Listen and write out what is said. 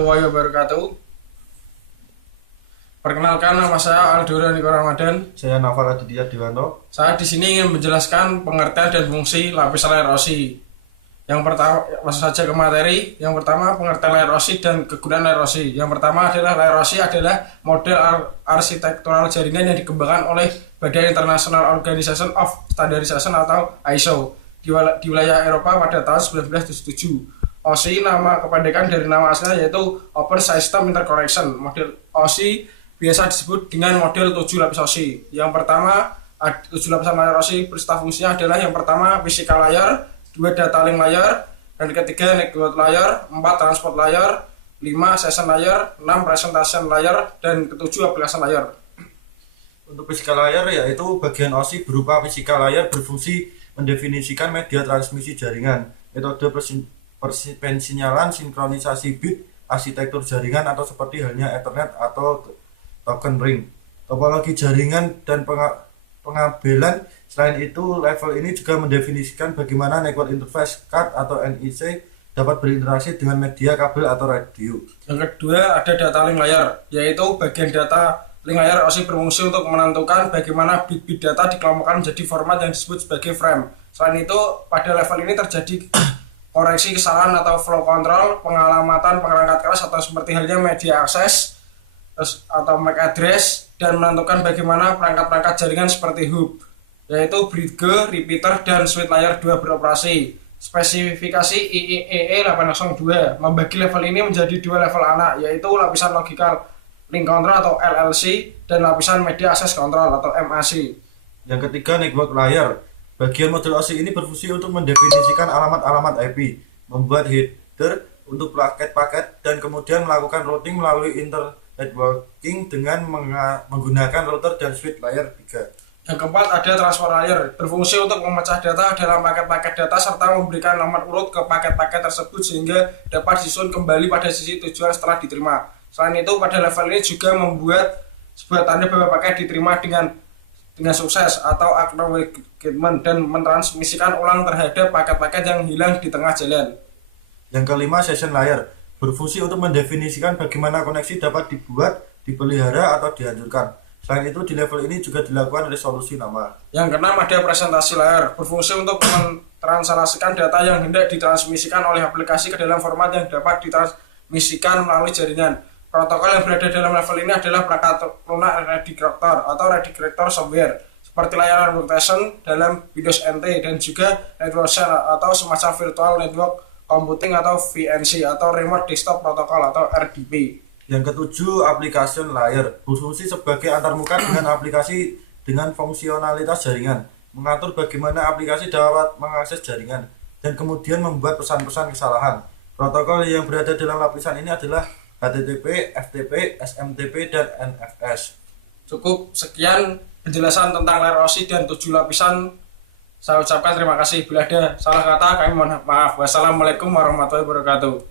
Warahmatullahi wabarakatuh. Perkenalkan, nama saya Aldura Niko Ramadan. Saya Naval Aditya Dewanto. Saya di sini ingin menjelaskan pengertian dan fungsi lapisan layar OSI. Yang pertama, langsung saja ke materi. Yang pertama, pengertian layar OSI dan kegunaan layar OSI. Yang pertama adalah layar OSI adalah model arsitektural jaringan yang dikembangkan oleh Badan International Organization of Standardization atau ISO di wilayah Eropa pada tahun 1977. OSI nama kependekan dari nama aslinya yaitu Open System Interconnection. Model OSI biasa disebut dengan model 7 lapis OSI. Yang pertama, 7 lapisan layar OSI peristah fungsinya adalah yang pertama physical layer, 2 data link layer, dan ketiga network layer, 4 transport layer, 5 session layer, 6 presentation layer, dan ketujuh application layer. Untuk physical layer yaitu bagian OSI berupa physical layer berfungsi mendefinisikan media transmisi jaringan, metode pensinyalan, sinkronisasi bit, arsitektur jaringan atau seperti halnya Ethernet atau token ring, topologi jaringan dan pengabelan. Selain itu, level ini juga mendefinisikan bagaimana network interface card atau NIC dapat berinteraksi dengan media kabel atau radio. Yang kedua ada data link layer, yaitu bagian data link layer OSI berfungsi untuk menentukan bagaimana bit-bit data dikelompokkan menjadi format yang disebut sebagai frame. Selain itu, pada level ini terjadi koreksi kesalahan atau flow control, pengalamatan perangkat keras atau seperti halnya media akses atau MAC address, dan menentukan bagaimana perangkat-perangkat jaringan seperti hub, yaitu bridge, repeater, dan switch layer 2 beroperasi. Spesifikasi IEEE 802 membagi level ini menjadi 2 level anak, yaitu lapisan logical link control atau LLC dan lapisan media access control atau MAC. Yang ketiga, network layer. Bagian model OSI ini berfungsi untuk mendefinisikan alamat-alamat IP, membuat header untuk paket-paket, dan kemudian melakukan routing melalui internetworking dengan menggunakan router dan switch layer 3. Yang keempat ada transport layer, berfungsi untuk memecah data dalam paket-paket data serta memberikan nomor urut ke paket-paket tersebut sehingga dapat disusun kembali pada sisi tujuan setelah diterima. Selain itu, pada level ini juga membuat sebuah tanda bahwa paket diterima dengan sukses atau acknowledgement dan mentransmisikan ulang terhadap paket-paket yang hilang di tengah jalan. Yang kelima, session layer, berfungsi untuk mendefinisikan bagaimana koneksi dapat dibuat, dipelihara, atau dihancurkan. Selain itu, di level ini juga dilakukan resolusi nama. Yang keenam ada presentasi layer, berfungsi untuk mentranslasikan data yang hendak ditransmisikan oleh aplikasi ke dalam format yang dapat ditransmisikan melalui jaringan. Protokol yang berada dalam level ini adalah perangkat lunak redirector atau redirector software seperti layanan workstation dalam Windows NT, dan juga network share atau semacam virtual network computing atau VNC atau remote desktop protocol atau RDP. Yang ketujuh, application layer, berfungsi sebagai antarmuka dengan aplikasi dengan fungsionalitas jaringan, mengatur bagaimana aplikasi dapat mengakses jaringan, dan kemudian membuat pesan-pesan kesalahan. Protokol yang berada dalam lapisan ini adalah HTTP, FTP, SMTP, dan NFS. Cukup sekian penjelasan tentang layar OSI dan 7 lapisan. Saya ucapkan terima kasih. Bila ada salah kata, kami mohon maaf. Wassalamualaikum warahmatullahi wabarakatuh.